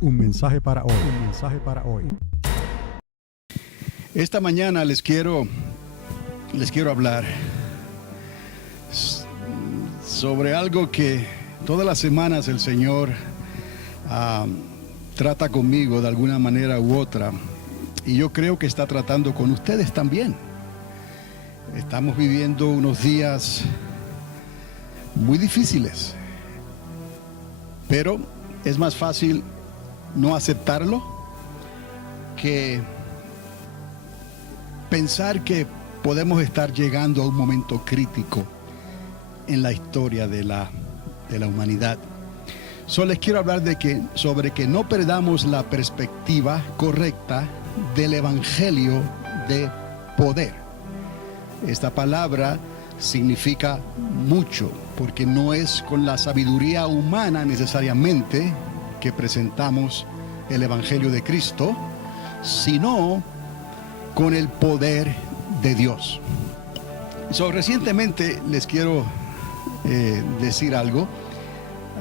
Un mensaje para hoy. Un mensaje para hoy. Esta mañana les quiero hablar sobre algo que todas las semanas el Señor trata conmigo de alguna manera u otra, y yo creo que está tratando con ustedes también. Estamos viviendo unos días muy difíciles, pero es más fácil no aceptarlo que pensar que podemos estar llegando a un momento crítico en la historia de la humanidad. Solo les quiero hablar sobre que no perdamos la perspectiva correcta del evangelio de poder. Esta palabra significa mucho, porque no es con la sabiduría humana necesariamente que presentamos el evangelio de Cristo, sino con el poder de Dios. Recientemente les quiero decir algo.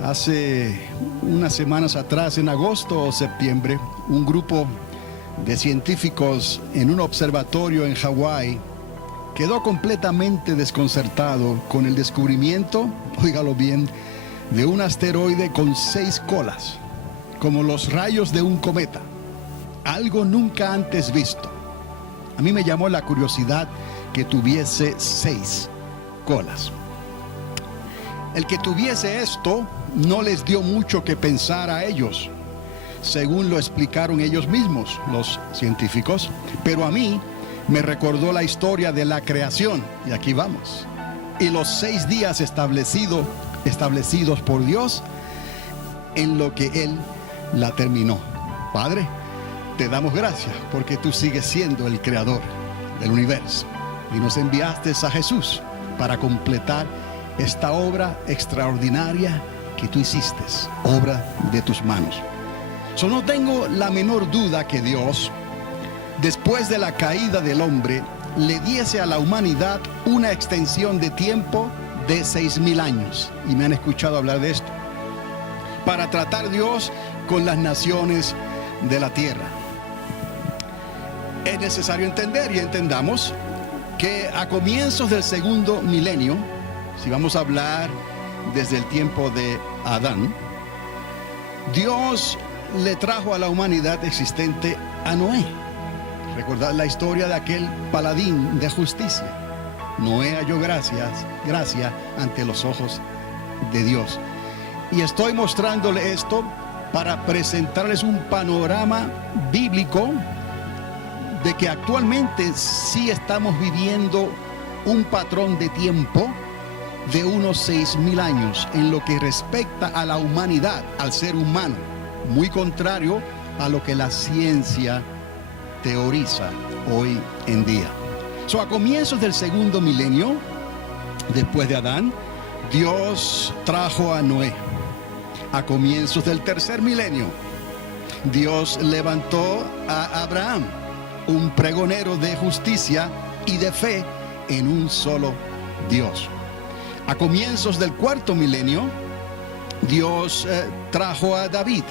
Hace unas semanas atrás, en agosto o septiembre, un grupo de científicos en un observatorio en Hawái quedó completamente desconcertado con el descubrimiento, óigalo bien, de un asteroide con 6 colas, como los rayos de un cometa, algo nunca antes visto. A mí me llamó la curiosidad que tuviese 6 colas. El que tuviese esto no les dio mucho que pensar a ellos, según lo explicaron ellos mismos, los científicos, pero a mí me recordó la historia de la creación, y aquí vamos, y los 6 días establecidos por Dios, en lo que Él la terminó. Padre, te damos gracias porque tú sigues siendo el creador del universo y nos enviaste a Jesús para completar esta obra extraordinaria que tú hiciste, obra de tus manos. No tengo la menor duda que Dios, después de la caída del hombre, le diese a la humanidad una extensión de tiempo de 6,000 años. Y me han escuchado hablar de esto. Para tratar Dios con las naciones de la tierra. Es necesario entender y entendamos que a comienzos del segundo milenio, si vamos a hablar desde el tiempo de Adán, Dios le trajo a la humanidad existente a Noé. Recordad la historia de aquel paladín de justicia. Noé halló gracia ante los ojos de Dios. Y estoy mostrándole esto para presentarles un panorama bíblico de que actualmente sí estamos viviendo un patrón de tiempo de unos 6,000 años en lo que respecta a la humanidad, al ser humano, muy contrario a lo que la ciencia teoriza hoy en día. A comienzos del segundo milenio, después de Adán, Dios trajo a Noé. A comienzos del tercer milenio, Dios levantó a Abraham, un pregonero de justicia y de fe en un solo Dios. A comienzos del cuarto milenio, Dios trajo a David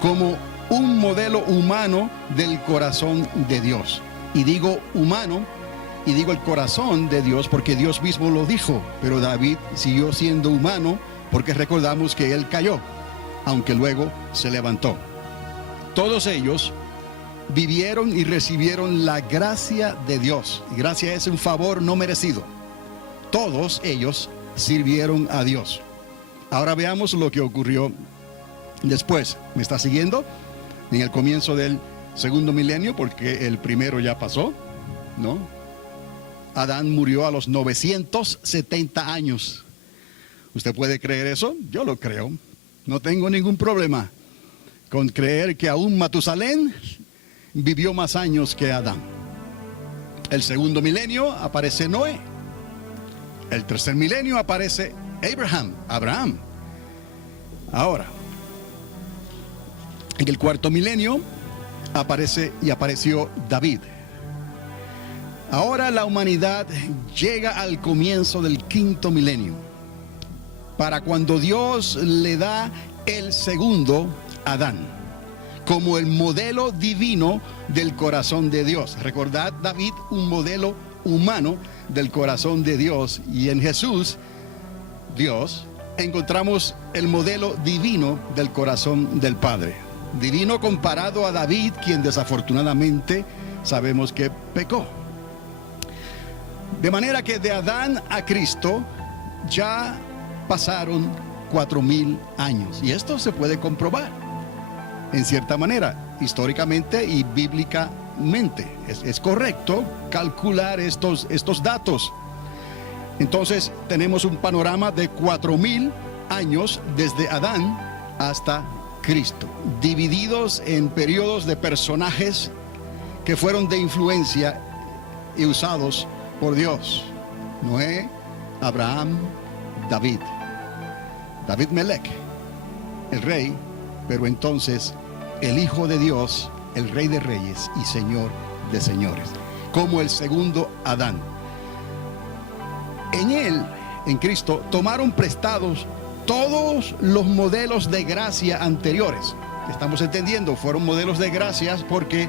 como un modelo humano del corazón de Dios. Y digo humano, y digo el corazón de Dios porque Dios mismo lo dijo, pero David siguió siendo humano porque recordamos que él cayó, aunque luego se levantó. Todos ellos vivieron y recibieron la gracia de Dios. Y gracia es un favor no merecido. Todos ellos sirvieron a Dios. Ahora veamos lo que ocurrió después. ¿Me está siguiendo? En el comienzo del segundo milenio, porque el primero ya pasó, ¿no? Adán murió a los 970 años. ¿Usted puede creer eso? Yo lo creo. No tengo ningún problema con creer que aún Matusalén vivió más años que Adán. El segundo milenio aparece Noé. El tercer milenio aparece Abraham. Ahora, en el cuarto milenio apareció David. Ahora la humanidad llega al comienzo del quinto milenio, para cuando Dios le da el segundo Adán. como el modelo divino del corazón de Dios. Recordad, David, un modelo humano del corazón de Dios, y en Jesús, Dios, encontramos el modelo divino del corazón del Padre. Divino comparado a David, quien desafortunadamente sabemos que pecó. De manera que de Adán a Cristo ya pasaron 4000 años. Y esto se puede comprobar, en cierta manera, históricamente y bíblicamente. Es correcto calcular estos datos. Entonces tenemos un panorama de 4000 años desde Adán hasta Cristo, divididos en periodos de personajes que fueron de influencia y usados por Dios. Noé, Abraham, David Melech, el rey, pero entonces el Hijo de Dios, el Rey de Reyes y Señor de Señores, como el segundo Adán. En él, en Cristo, tomaron prestados todos los modelos de gracia anteriores. Estamos entendiendo, fueron modelos de gracias porque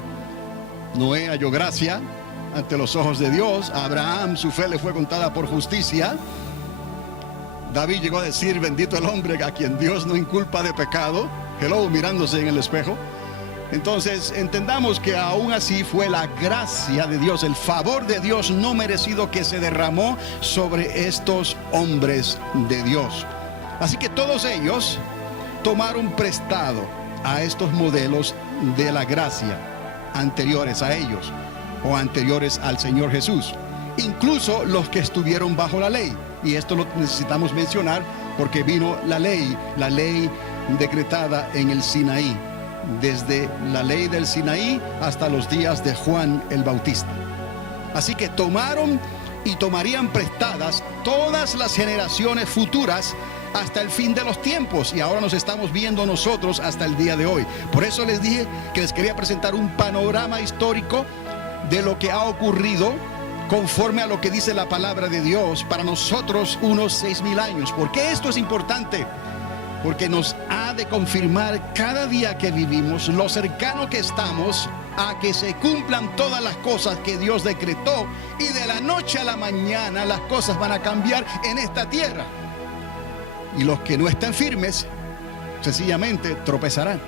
Noé halló gracia ante los ojos de Dios. A Abraham su fe le fue contada por justicia. David llegó a decir: bendito el hombre a quien Dios no inculpa de pecado. Hello, mirándose en el espejo. Entonces entendamos que aún así fue la gracia de Dios, el favor de Dios no merecido que se derramó sobre estos hombres de Dios. Así que todos ellos tomaron prestado a estos modelos de la gracia anteriores a ellos o anteriores al Señor Jesús, incluso los que estuvieron bajo la ley. Y esto lo necesitamos mencionar porque vino la ley decretada en el Sinaí, desde la ley del Sinaí hasta los días de Juan el Bautista. Así que tomaron y tomarían prestadas todas las generaciones futuras hasta el fin de los tiempos, y ahora nos estamos viendo nosotros hasta el día de hoy. Por eso les dije que les quería presentar un panorama histórico de lo que ha ocurrido conforme a lo que dice la palabra de Dios para nosotros unos 6000 años. ¿Por qué esto es importante? Porque nos ha de confirmar cada día que vivimos lo cercano que estamos a que se cumplan todas las cosas que Dios decretó, y de la noche a la mañana las cosas van a cambiar en esta tierra, y los que no estén firmes sencillamente tropezarán.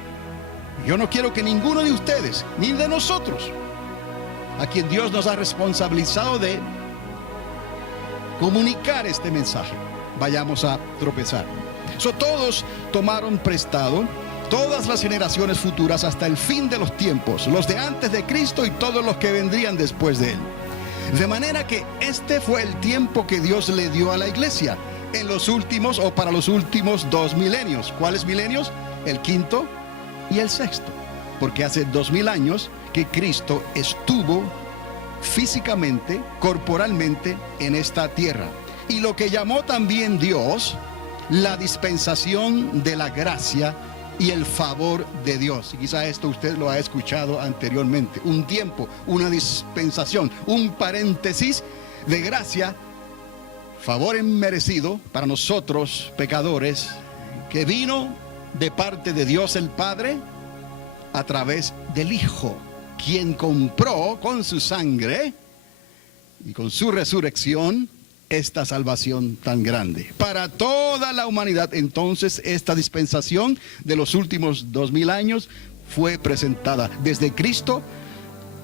Yo no quiero que ninguno de ustedes, ni de nosotros, a quien Dios nos ha responsabilizado de comunicar este mensaje, vayamos a tropezar. Todos tomaron prestado todas las generaciones futuras hasta el fin de los tiempos, los de antes de Cristo y todos los que vendrían después de él. De manera que este fue el tiempo que Dios le dio a la iglesia en los últimos, o para los últimos 2 milenios. ¿Cuáles milenios? El quinto y el sexto, porque hace 2000 años que Cristo estuvo físicamente, corporalmente en esta tierra. Y lo que llamó también Dios la dispensación de la gracia y el favor de Dios. Y quizá esto usted lo ha escuchado anteriormente. Un tiempo, una dispensación, un paréntesis de gracia, favor inmerecido para nosotros pecadores, que vino de parte de Dios el Padre a través del Hijo, quien compró con su sangre y con su resurrección esta salvación tan grande para toda la humanidad. Entonces esta dispensación de los últimos 2000 años fue presentada desde Cristo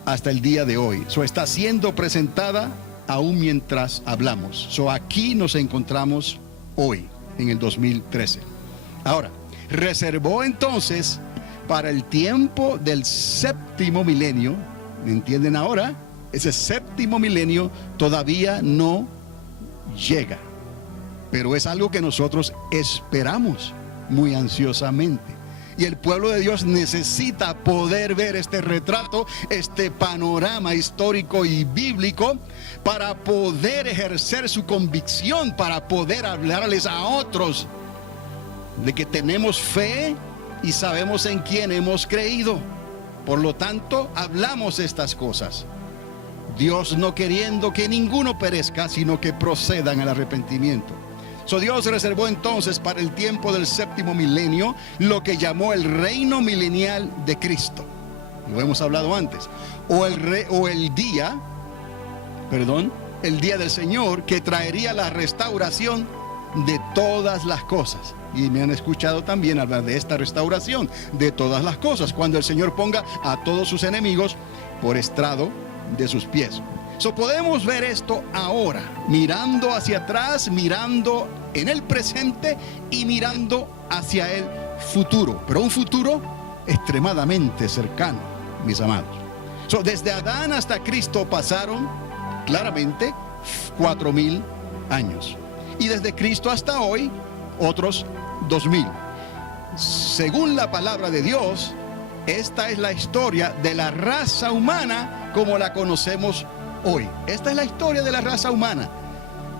hasta el día de hoy. Está siendo presentada aún mientras hablamos. Aquí nos encontramos hoy en el 2013. Ahora, reservó entonces para el tiempo del séptimo milenio. ¿Me entienden ahora? Ese séptimo milenio todavía no llega, pero es algo que nosotros esperamos muy ansiosamente, y el pueblo de Dios necesita poder ver este retrato, este panorama histórico y bíblico, para poder ejercer su convicción, para poder hablarles a otros de que tenemos fe y sabemos en quién hemos creído. Por lo tanto, hablamos estas cosas, Dios no queriendo que ninguno perezca, sino que procedan al arrepentimiento. Dios reservó entonces para el tiempo del séptimo milenio lo que llamó el reino milenial de Cristo. Lo hemos hablado antes. El día del Señor, que traería la restauración de todas las cosas. Y me han escuchado también hablar de esta restauración de todas las cosas, cuando el Señor ponga a todos sus enemigos por estrado de sus pies. Podemos ver esto ahora, mirando hacia atrás, mirando en el presente y mirando hacia el futuro, pero un futuro extremadamente cercano, mis amados. Desde Adán hasta Cristo pasaron claramente 4,000 años, y desde Cristo hasta hoy otros 2,000. Según la palabra de Dios, esta es la historia de la raza humana como la conocemos hoy. Esta es la historia de la raza humana,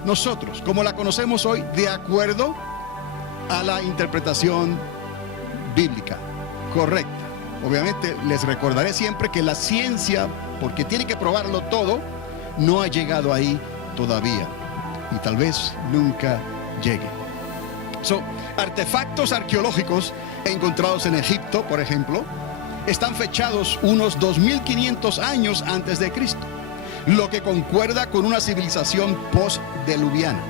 nosotros como la conocemos hoy, de acuerdo a la interpretación bíblica correcta. Obviamente les recordaré siempre que la ciencia, porque tiene que probarlo todo, no ha llegado ahí todavía, y tal vez nunca llegue. Artefactos arqueológicos encontrados en Egipto, por ejemplo, están fechados unos 2,500 años antes de Cristo, lo que concuerda con una civilización post-diluviana,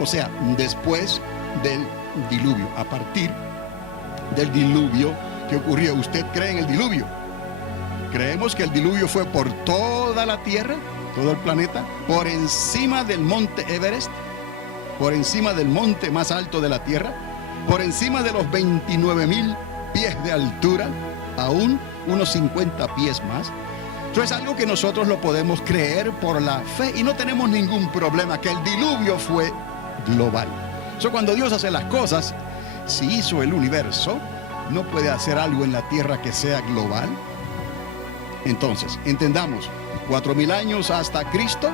o sea, después del diluvio, a partir del diluvio que ocurrió. ¿Usted cree en el diluvio? Creemos que el diluvio fue por toda la tierra, todo el planeta, por encima del monte Everest, por encima del monte más alto de la tierra, por encima de los 29,000 pies de altura, aún unos 50 pies más. Eso es algo que nosotros lo podemos creer por la fe y no tenemos ningún problema, que el diluvio fue global. Cuando Dios hace las cosas, si hizo el universo, ¿no puede hacer algo en la tierra que sea global? Entonces, entendamos, 4,000 años hasta Cristo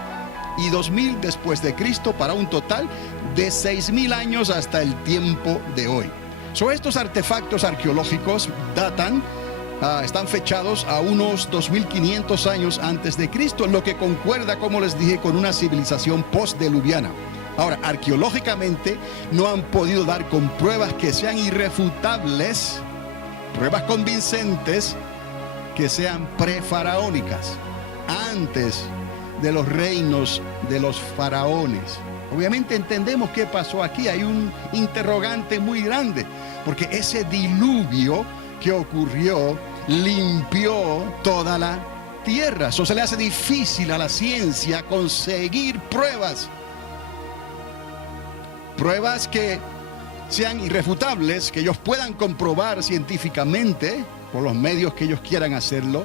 y 2,000 después de Cristo, para un total de 6,000 años hasta el tiempo de hoy. Estos artefactos arqueológicos están fechados a unos 2,500 años antes de Cristo, lo que concuerda, como les dije, con una civilización postdiluviana. Ahora, arqueológicamente no han podido dar con pruebas que sean irrefutables, pruebas convincentes que sean prefaraónicas, antes de los reinos de los faraones. Obviamente entendemos qué pasó aquí. Hay un interrogante muy grande, porque ese diluvio que ocurrió limpió toda la tierra. Eso se le hace difícil a la ciencia conseguir pruebas que sean irrefutables, que ellos puedan comprobar científicamente por los medios que ellos quieran hacerlo,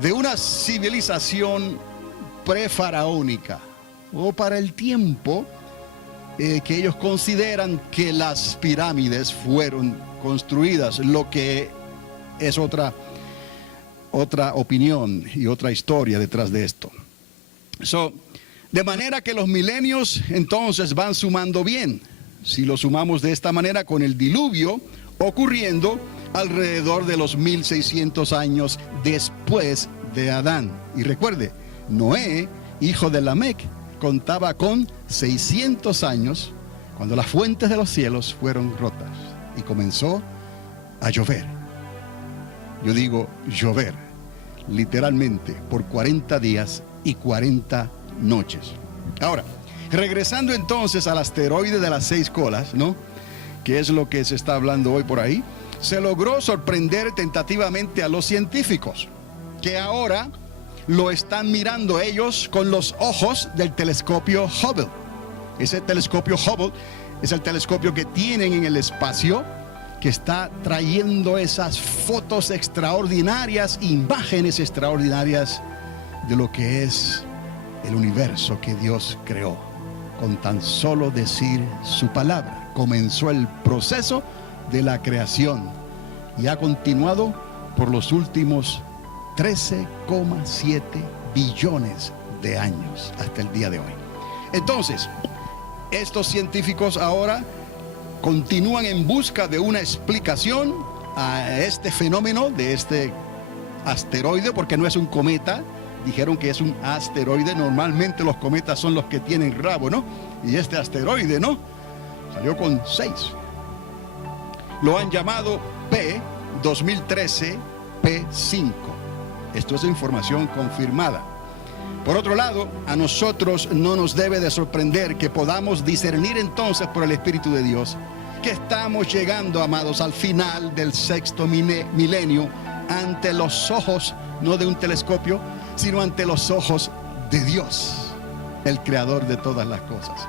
de una civilización prefaraónica, o para el tiempo que ellos consideran que las pirámides fueron construidas, lo que es otra opinión y otra historia detrás de esto. De manera que los milenios entonces van sumando bien, si lo sumamos de esta manera, con el diluvio ocurriendo alrededor de los 1,600 años después de Adán. Y recuerde, Noé, hijo de Lamec, contaba con 600 años cuando las fuentes de los cielos fueron rotas y comenzó a llover. Yo digo llover, literalmente, por 40 días y 40 noches. Ahora, regresando entonces al asteroide de las 6 colas, ¿no?, que es lo que se está hablando hoy por ahí, se logró sorprender tentativamente a los científicos, que ahora lo están mirando ellos con los ojos del telescopio Hubble. Ese telescopio Hubble es el telescopio que tienen en el espacio, que está trayendo esas fotos extraordinarias, imágenes extraordinarias de lo que es el universo que Dios creó. Con tan solo decir su palabra, comenzó el proceso de la creación y ha continuado por los últimos 13,7 billones de años hasta el día de hoy. Entonces, estos científicos ahora continúan en busca de una explicación a este fenómeno de este asteroide, porque no es un cometa. Dijeron que es un asteroide. Normalmente los cometas son los que tienen rabo, ¿no? Y este asteroide, ¿no? Salió con 6. Lo han llamado P 2013 P5. Esto es información confirmada. Por otro lado, a nosotros no nos debe de sorprender que podamos discernir entonces por el Espíritu de Dios que estamos llegando, amados, al final del sexto milenio, ante los ojos, no de un telescopio, sino ante los ojos de Dios, el creador de todas las cosas.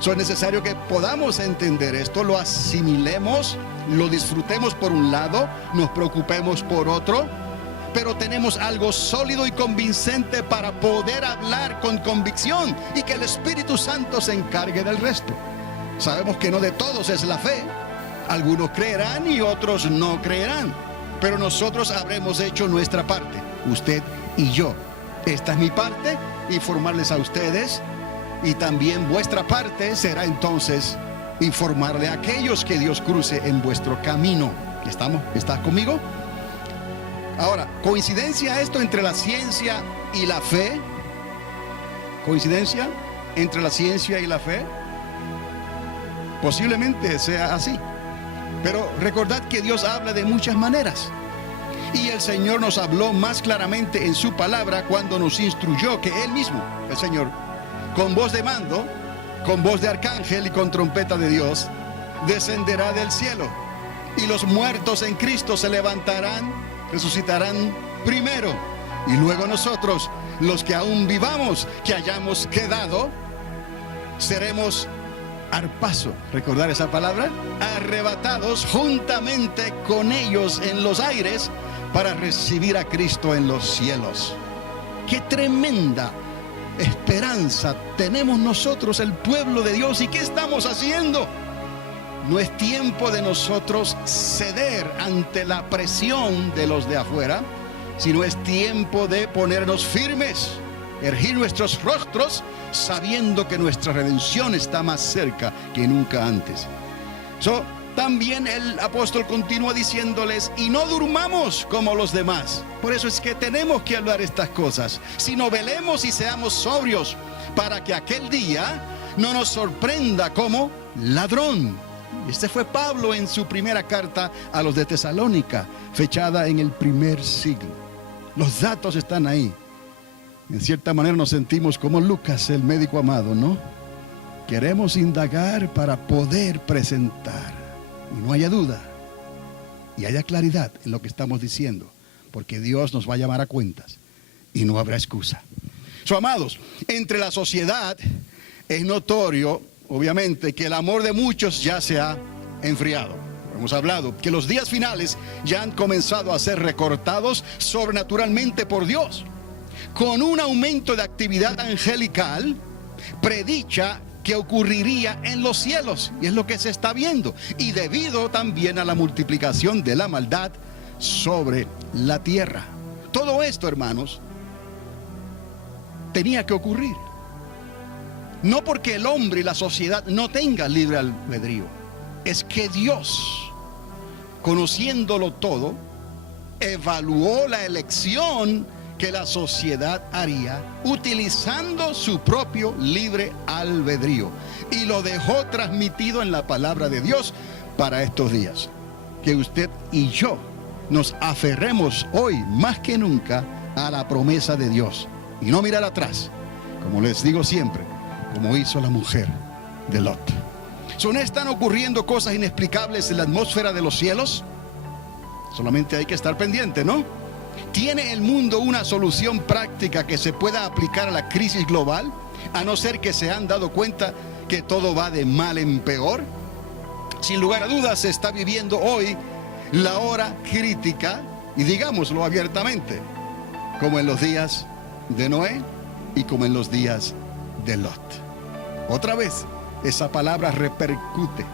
Es necesario que podamos entender esto, lo asimilemos, lo disfrutemos por un lado, nos preocupemos por otro, pero tenemos algo sólido y convincente para poder hablar con convicción y que el Espíritu Santo se encargue del resto. Sabemos que no de todos es la fe. Algunos creerán y otros no creerán. Pero nosotros habremos hecho nuestra parte, usted y yo. Esta es mi parte, informarles a ustedes. Y también vuestra parte será entonces informarle a aquellos que Dios cruce en vuestro camino. ¿Estás conmigo? Ahora, ¿coincidencia esto entre la ciencia y la fe? ¿Coincidencia entre la ciencia y la fe? Posiblemente sea así. Pero recordad que Dios habla de muchas maneras. Y el Señor nos habló más claramente en su palabra cuando nos instruyó que Él mismo, el Señor, con voz de mando, con voz de arcángel y con trompeta de Dios, descenderá del cielo. Y los muertos en Cristo se levantarán, resucitarán primero. Y luego nosotros, los que aún vivamos, que hayamos quedado, seremos arpazo, recordar esa palabra, arrebatados juntamente con ellos en los aires para recibir a Cristo en los cielos. ¡Qué tremenda esperanza tenemos nosotros, el pueblo de Dios! ¿Y qué estamos haciendo? No es tiempo de nosotros ceder ante la presión de los de afuera, sino es tiempo de ponernos firmes, erguir nuestros rostros, sabiendo que nuestra redención está más cerca que nunca antes. También el apóstol continúa diciéndoles: y no durmamos como los demás. Por eso es que tenemos que hablar estas cosas, sino velemos y seamos sobrios, para que aquel día no nos sorprenda como ladrón. Este fue Pablo en su primera carta a los de Tesalónica, fechada en el primer siglo. Los datos están ahí. En cierta manera nos sentimos como Lucas, el médico amado, ¿no? Queremos indagar para poder presentar. Y no haya duda y haya claridad en lo que estamos diciendo, porque Dios nos va a llamar a cuentas y no habrá excusa. Amados, entre la sociedad es notorio, obviamente, que el amor de muchos ya se ha enfriado. Hemos hablado que los días finales ya han comenzado a ser recortados sobrenaturalmente por Dios, con un aumento de actividad angelical predicha que ocurriría en los cielos, y es lo que se está viendo, y debido también a la multiplicación de la maldad sobre la tierra. Todo esto, hermanos, tenía que ocurrir, no porque el hombre y la sociedad no tengan libre albedrío, es que Dios, conociéndolo todo, evaluó la elección que la sociedad haría utilizando su propio libre albedrío, y lo dejó transmitido en la palabra de Dios para estos días. Que usted y yo nos aferremos hoy más que nunca a la promesa de Dios y no mirar atrás, como les digo siempre, como hizo la mujer de Lot. ¿No están ocurriendo cosas inexplicables en la atmósfera de los cielos? Solamente hay que estar pendiente, ¿no? ¿Tiene el mundo una solución práctica que se pueda aplicar a la crisis global, a no ser que se han dado cuenta que todo va de mal en peor? Sin lugar a dudas, se está viviendo hoy la hora crítica, y digámoslo abiertamente, como en los días de Noé y como en los días de Lot. Otra vez, esa palabra repercute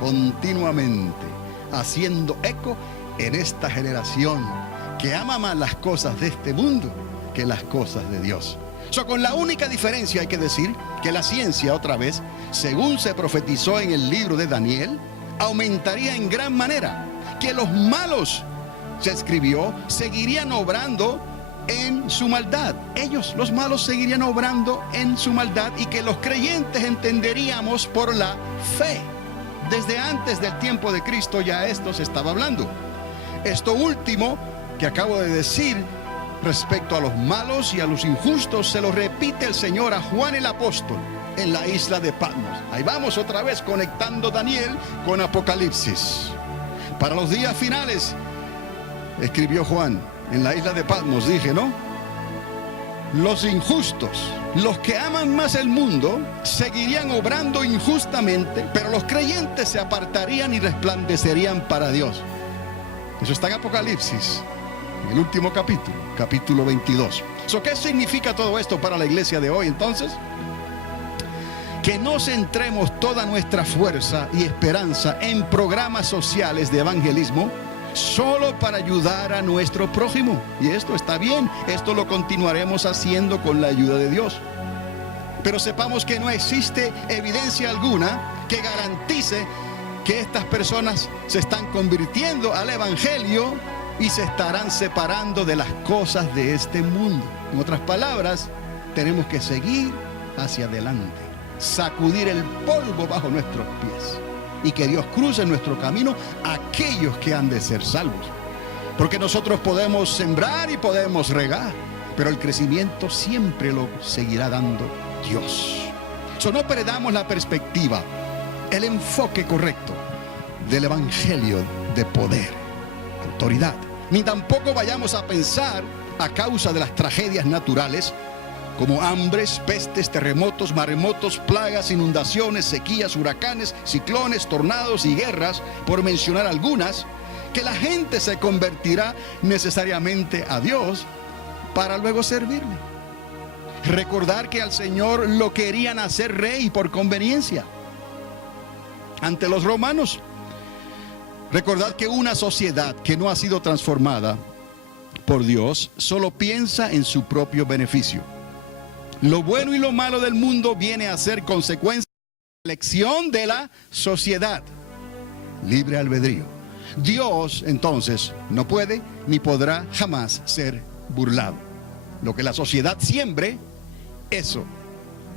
continuamente, haciendo eco en esta generación que ama más las cosas de este mundo que las cosas de Dios. Con la única diferencia, hay que decir, que la ciencia, otra vez, según se profetizó en el libro de Daniel, aumentaría en gran manera, que los malos, se escribió, seguirían obrando en su maldad. Ellos, los malos, seguirían obrando en su maldad, y que los creyentes entenderíamos por la fe Desde antes del tiempo de Cristo ya esto se estaba hablando. Esto último que acabo de decir respecto a los malos y a los injustos, se lo repite el Señor a Juan el apóstol en la isla de Patmos. Ahí vamos otra vez conectando Daniel con Apocalipsis. Para los días finales, escribió Juan en la isla de Patmos, dije, ¿no? Los injustos, los que aman más el mundo, seguirían obrando injustamente, pero los creyentes se apartarían y resplandecerían para Dios. Eso está en Apocalipsis, en el último capítulo, capítulo 22. ¿Qué significa todo esto para la iglesia de hoy entonces? Que no centremos toda nuestra fuerza y esperanza en programas sociales de evangelismo solo para ayudar a nuestro prójimo. Y esto está bien, esto lo continuaremos haciendo con la ayuda de Dios. Pero sepamos que no existe evidencia alguna que garantice que estas personas se están convirtiendo al evangelio y se estarán separando de las cosas de este mundo. En otras palabras, tenemos que seguir hacia adelante, sacudir el polvo bajo nuestros pies y que Dios cruce en nuestro camino a aquellos que han de ser salvos. Porque nosotros podemos sembrar y podemos regar, pero el crecimiento siempre lo seguirá dando Dios. No perdamos la perspectiva, el enfoque correcto del evangelio de poder, autoridad. Ni tampoco vayamos a pensar, a causa de las tragedias naturales como hambres, pestes, terremotos, maremotos, plagas, inundaciones, sequías, huracanes, ciclones, tornados y guerras, por mencionar algunas, que la gente se convertirá necesariamente a Dios para luego servirle. Recordar que al Señor lo querían hacer rey por conveniencia ante los romanos. Recordad que una sociedad que no ha sido transformada por Dios solo piensa en su propio beneficio. Lo bueno y lo malo del mundo viene a ser consecuencia de la elección de la sociedad. Libre albedrío. Dios entonces no puede ni podrá jamás ser burlado. Lo que la sociedad siembre, eso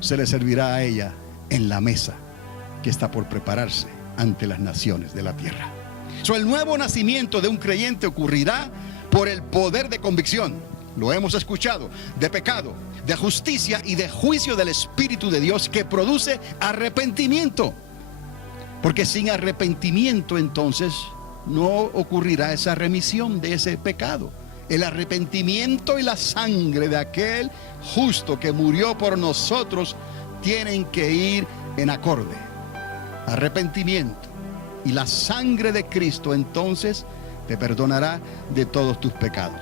se le servirá a ella en la mesa que está por prepararse ante las naciones de la tierra. El nuevo nacimiento de un creyente ocurrirá por el poder de convicción, lo hemos escuchado, de pecado, de justicia y de juicio del Espíritu de Dios que produce arrepentimiento. Porque sin arrepentimiento entonces no ocurrirá esa remisión de ese pecado. El arrepentimiento y la sangre de aquel justo que murió por nosotros tienen que ir en acorde. Arrepentimiento y la sangre de Cristo entonces te perdonará de todos tus pecados.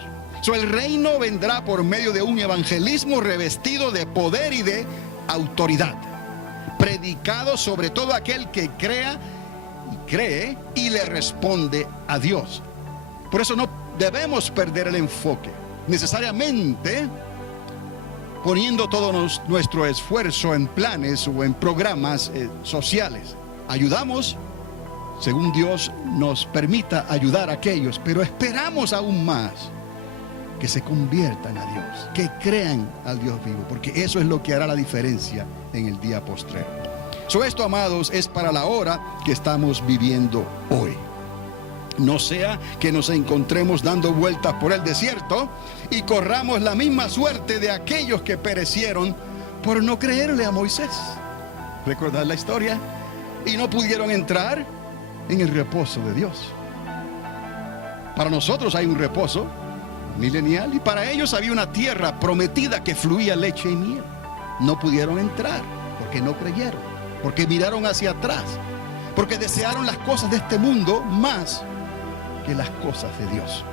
El reino vendrá por medio de un evangelismo revestido de poder y de autoridad, predicado sobre todo aquel que crea y cree y le responde a Dios. Por eso no debemos perder el enfoque, necesariamente poniendo todo nuestro esfuerzo en planes o en programas sociales. Ayudamos según Dios nos permita ayudar a aquellos, pero esperamos aún más que se conviertan a Dios, que crean al Dios vivo, porque eso es lo que hará la diferencia en el día postrero. Esto, amados, es para la hora que estamos viviendo hoy. No sea que nos encontremos dando vueltas por el desierto y corramos la misma suerte de aquellos que perecieron por no creerle a Moisés. ¿Recordad la historia? Y no pudieron entrar en el reposo de Dios. Para nosotros hay un reposo milenial y para ellos había una tierra prometida que fluía leche y miel. No pudieron entrar porque no creyeron, porque miraron hacia atrás, porque desearon las cosas de este mundo más que las cosas de Dios.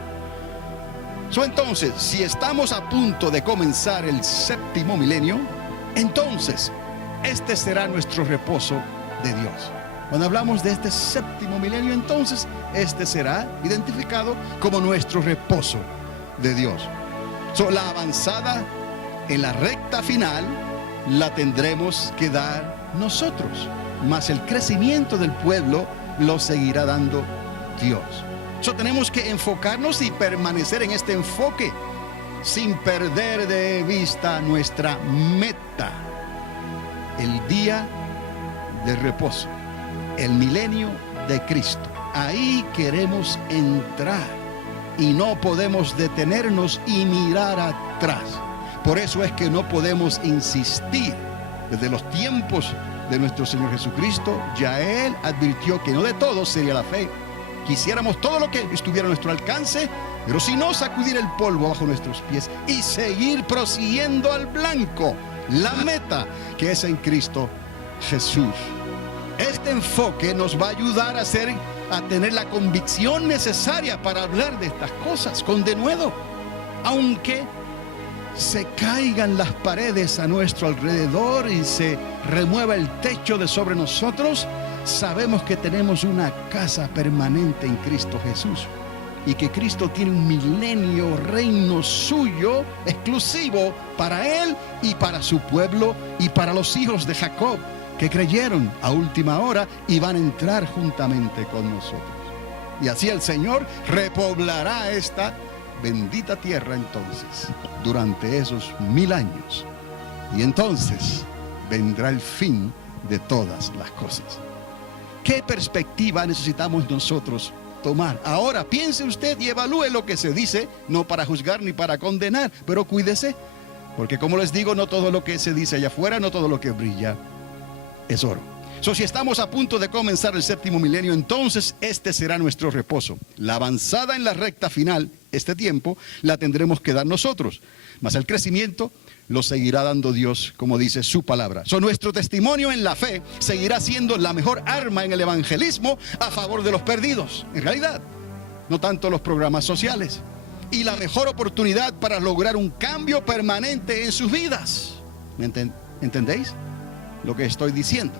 Entonces, si estamos a punto de comenzar el séptimo milenio, entonces este será nuestro reposo de Dios. Cuando hablamos de este séptimo milenio, entonces este será identificado como nuestro reposo de Dios. La avanzada en la recta final la tendremos que dar nosotros, mas el crecimiento del pueblo lo seguirá dando Dios. Tenemos que enfocarnos y permanecer en este enfoque sin perder de vista nuestra meta, el día de reposo, el milenio de Cristo. Ahí queremos entrar y no podemos detenernos y mirar atrás. Por eso es que no podemos insistir. Desde los tiempos de nuestro Señor Jesucristo, ya Él advirtió que no de todos sería la fe. Quisiéramos todo lo que estuviera a nuestro alcance, pero si no, sacudir el polvo bajo nuestros pies y seguir prosiguiendo al blanco, la meta que es en Cristo Jesús. Este enfoque nos va a ayudar a tener la convicción necesaria para hablar de estas cosas con denuedo, aunque se caigan las paredes a nuestro alrededor y se remueva el techo de sobre nosotros. Sabemos que tenemos una casa permanente en Cristo Jesús y que Cristo tiene un milenio reino suyo exclusivo para Él y para su pueblo y para los hijos de Jacob que creyeron a última hora y van a entrar juntamente con nosotros. Y así el Señor repoblará esta bendita tierra entonces durante esos 1000 años. Y entonces vendrá el fin de todas las cosas. ¿Qué perspectiva necesitamos nosotros tomar? Ahora piense usted y evalúe lo que se dice, no para juzgar ni para condenar, pero cuídese, porque como les digo, no todo lo que se dice allá afuera, no todo lo que brilla es oro. Si estamos a punto de comenzar el séptimo milenio, entonces este será nuestro reposo. La avanzada en la recta final, este tiempo, la tendremos que dar nosotros, mas el crecimiento lo seguirá dando Dios, como dice su palabra. Nuestro testimonio en la fe seguirá siendo la mejor arma en el evangelismo a favor de los perdidos, en realidad, no tanto los programas sociales, y la mejor oportunidad para lograr un cambio permanente en sus vidas. ¿Entendéis lo que estoy diciendo?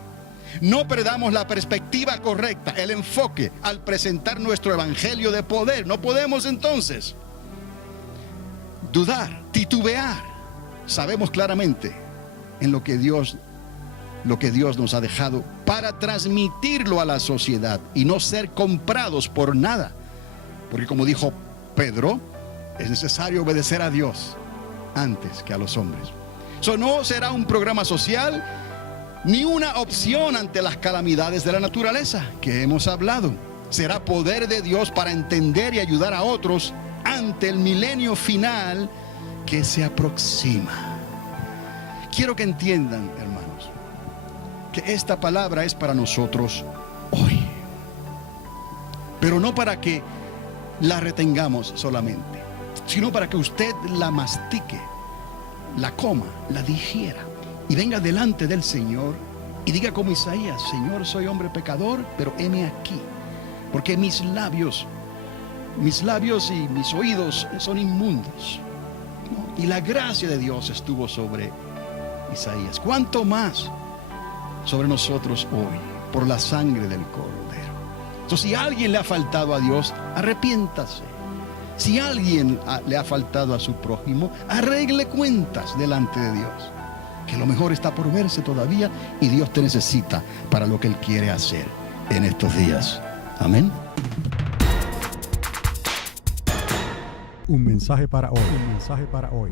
No perdamos la perspectiva correcta, el enfoque al presentar nuestro evangelio de poder. No podemos entonces dudar, titubear. Sabemos claramente en lo que Dios nos ha dejado para transmitirlo a la sociedad y no ser comprados por nada. Porque como dijo Pedro, es necesario obedecer a Dios antes que a los hombres. No será un programa social ni una opción ante las calamidades de la naturaleza que hemos hablado. Será poder de Dios para entender y ayudar a otros ante el milenio final que se aproxima. Quiero que entiendan, hermanos, que esta palabra es para nosotros hoy, pero no para que la retengamos solamente, sino para que usted la mastique, la coma, la digiera y venga delante del Señor y diga como Isaías: Señor, soy hombre pecador, pero heme aquí, porque mis labios y mis oídos son inmundos. Y la gracia de Dios estuvo sobre Isaías. ¿Cuánto más sobre nosotros hoy por la sangre del Cordero? Entonces, si a alguien le ha faltado a Dios, arrepiéntase. Si a alguien le ha faltado a su prójimo, arregle cuentas delante de Dios, que lo mejor está por verse todavía y Dios te necesita para lo que Él quiere hacer en estos días. Amén. Un mensaje para hoy. Un mensaje para hoy.